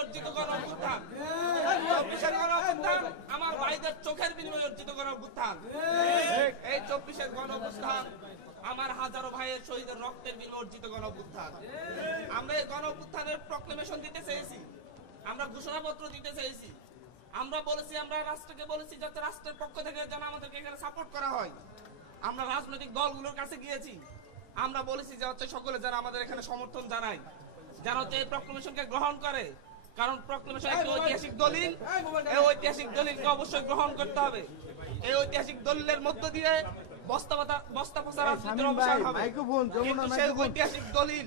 অর্জিত গণঅভ্যুত্থান, 24-এর গণঅভ্যুত্থান আমার ভাইদের চোখের বিনিময়ে অর্জিত গণঅভ্যুত্থান। এই 24-এর গণঅভ্যুত্থান আমার হাজারো ভাইয়ের শহীদের রক্তের বিনিময়ে অর্জিত গণঅভ্যুত্থান। আমরা এই গণঅভ্যুত্থানের প্রক্লেমেশন দিতে চেয়েছি, আমরা ঘোষণাপত্র দিতে চেয়েছি, আমরা বলেছি, আমরা রাষ্ট্রকে বলেছি যাতে রাষ্ট্রের পক্ষ থেকে যেন আমাদেরকে এখানে সাপোর্ট করা হয়। আমরা রাজনৈতিক দলগুলোর কাছে গিয়েছি, আমরা বলেছি যে হচ্ছে সকলে যারা আমাদের এখানে সমর্থন জানায়, যারা হচ্ছে এই প্রক্লেমেশনকে গ্রহণ করে, কারণ প্রক্লেমেশন একটি ঐতিহাসিক দলিল, এই ঐতিহাসিক দলিলকে অবশ্যই গ্রহণ করতে হবে। এই ঐতিহাসিক দলিলের মধ্য দিয়ে বস্তা পচা রাজনীতির অবসান হবে, কিন্তু সেই ঐতিহাসিক দলিল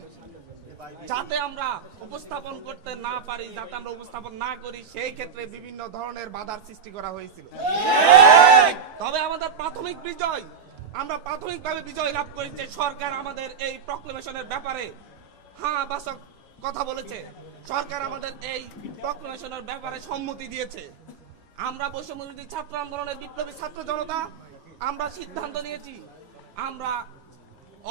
যাতে আমরা উপস্থাপন করতে না পারি, যাতে আমরা উপস্থাপন না করি, সেই ক্ষেত্রে বিভিন্ন ধরনের বাধার সৃষ্টি করা হয়েছিল। তবে আমাদের প্রাথমিক বিজয়, আমরা প্রাথমিকভাবে বিজয় লাভ করেছি। সরকার আমাদের এই প্রক্লেমেশনের ব্যাপারে হ্যাঁ বাসক কথা বলেছে, সরকার আমাদের এই প্রক্লেমেশনের ব্যাপারে সম্মতি দিয়েছে। আমরা বৈষম্যবিরোধী ছাত্র আন্দোলনের বিপ্লবী ছাত্র জনতা আমরা সিদ্ধান্ত নিয়েছি, আমরা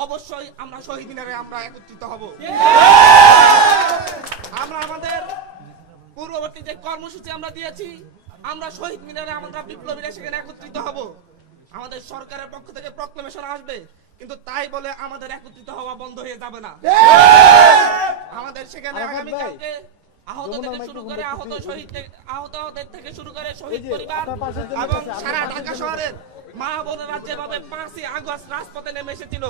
অবশ্যই আমরা শহীদ মিনারে আমরা একত্রিত হব। আমরা আমাদের পূর্ববর্তী যে কর্মসূচি আমরা দিয়েছি, আমরা শহীদ মিনারে আমরা বিপ্লবীরা সেখানে একত্রিত হব। আমাদের সরকারের পক্ষ থেকে প্রক্লেমেশন আসবে, কিন্তু তাই বলে আমাদের একত্রিত হওয়া বন্ধ হয়ে যাবে না। আমাদের সেখানে আগামীকালকে আহত থেকে শুরু করে আহতদের থেকে শুরু করে শহীদ পরিবার এবং সারা ঢাকা শহরের মা বোনেরা যেভাবে 5ই আগস্ট রাজপথে নেমে এসেছিল,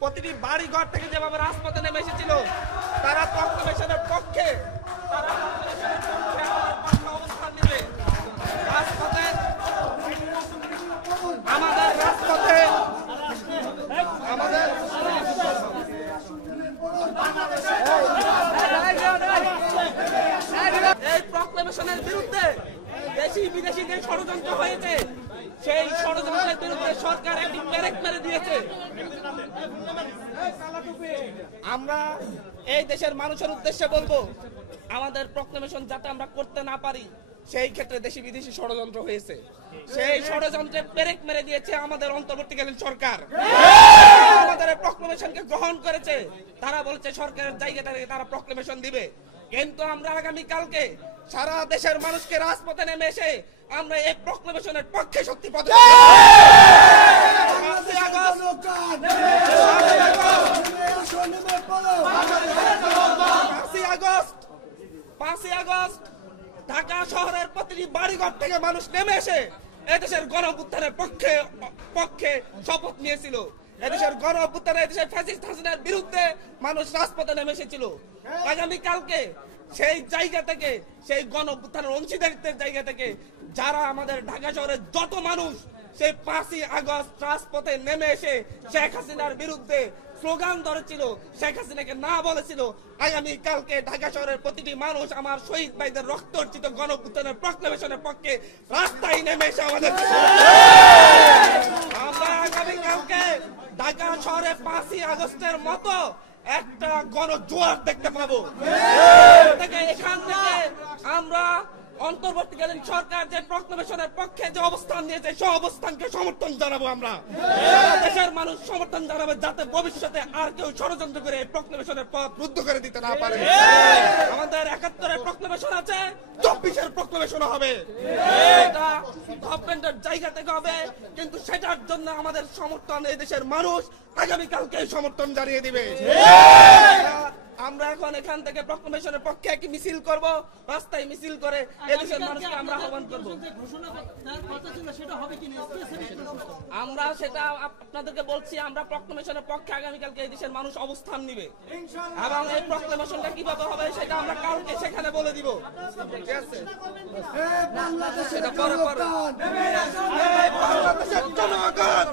প্রতিটি বাড়ি ঘর থেকে যেভাবে রাজপথে নেমে এসেছিল, তারা প্রক্লেমেশনের পক্ষে, তারা অবস্থান নেবে। রাজপথে আমাদের রাজপথে আমাদের এই প্রক্লেমেশনের বিরুদ্ধে দেশি বিদেশি যে ষড়যন্ত্র হয়েছে, সেই ষড়যন্ত্রের বিরুদ্ধে সরকার একটি পেরেক মেরে দিয়েছে। আমরা এই দেশের মানুষের উদ্দেশ্যে বলবো, আমাদের প্রক্লেমেশন যাতে আমরা করতে না পারি, সেই ক্ষেত্রে দেশি বিদেশি ষড়যন্ত্র হয়েছে, সেই ষড়যন্ত্রে পেরেক মেরে দিয়েছে আমাদের অন্তর্বর্তীকালীন সরকার। আমাদের প্রক্লেমেশনকে গ্রহণ করেছে, তারা বলছে সরকারের জায়গা থেকে তারা প্রক্লেমেশন দিবে, কিন্তু আমরা আগামীকালকে সারা দেশের মানুষকে রাজপথে নেমে এসে আমরা এই প্রক্লেমেশনের পক্ষে শক্তি প্রদর্শন আগস্ট ঢাকা শহরের প্রতিটি বাড়িঘর থেকে মানুষ নেমে এসে এদেশের গণঅভ্যুত্থানের পক্ষে শপথ নিয়েছিল। এদেশের গণঅভ্যুত্থানে এদেশের ফ্যাসিস্ট হাসিনার বিরুদ্ধে মানুষ রাজপথে নেমে এসেছিল। আগামীকালকে সেই জায়গা থেকে, সেই গণঅভ্যুত্থানের অংশীদারিত্বের জায়গা থেকে যারা আমাদের ঢাকা শহরের যত মানুষ সেই 5ই আগস্ট রাজপথে নেমে এসে শেখ হাসিনার বিরুদ্ধে স্লোগান ধরেছিল, শেখ হাসিনাকে না বলেছিল, আগামীকালকে ঢাকা শহরের প্রতিটি মানুষ আমার শহীদ ভাইদের রক্ত অর্জিত গণঅভ্যুত্থানের প্রক্লেমেশনের পক্ষে রাস্তায় নেমে এসে আমাদের আমরা আগামীকালকে ঢাকা শহরে 5ই আগস্টের মতো একটা গণজোয়ার দেখতে পাবো। এখান থেকে আমরা অন্তর্বর্তীকালীন সরকার যে প্রক্লেমেশনের পক্ষে যে অবস্থান নিয়েছে, সেই অবস্থানকে সমর্থন জানাবো। আমরা দেশের মানুষ সমর্থন জানাবে, যাতে ভবিষ্যতে আর কেউ ষড়যন্ত্র করে এই প্রক্লেমেশনের পথ রুদ্ধ করে দিতে না পারে। আমাদের 71-এর প্রক্লেমেশন আছে, 24-এর প্রক্লেমেশন হবে, এটা গভর্নমেন্টের জায়গা থেকে হবে, কিন্তু সেটার জন্য আমাদের সমর্থন এই দেশের মানুষ আগামীকালকে সমর্থন জানিয়ে দিবে। আমরা এখন এখান থেকে প্রক্লেমেশনের পক্ষে একটি মিছিল করব, রাস্তায় মিছিল করে এদেশের মানুষকে আমরা আহ্বান করব। আমরা সেটা আপনাদেরকে বলছি, আমরা প্রক্লেমেশনের পক্ষে আগামীকালকে এই দেশের মানুষ অবস্থান নিবে, এবং এই প্রক্লেমেশনটা কিভাবে হবে সেটা আমরা কালকে সেখানে বলে দিব। ঠিক আছে, সেটা পরে পরে বাংলাদেশের জনগণ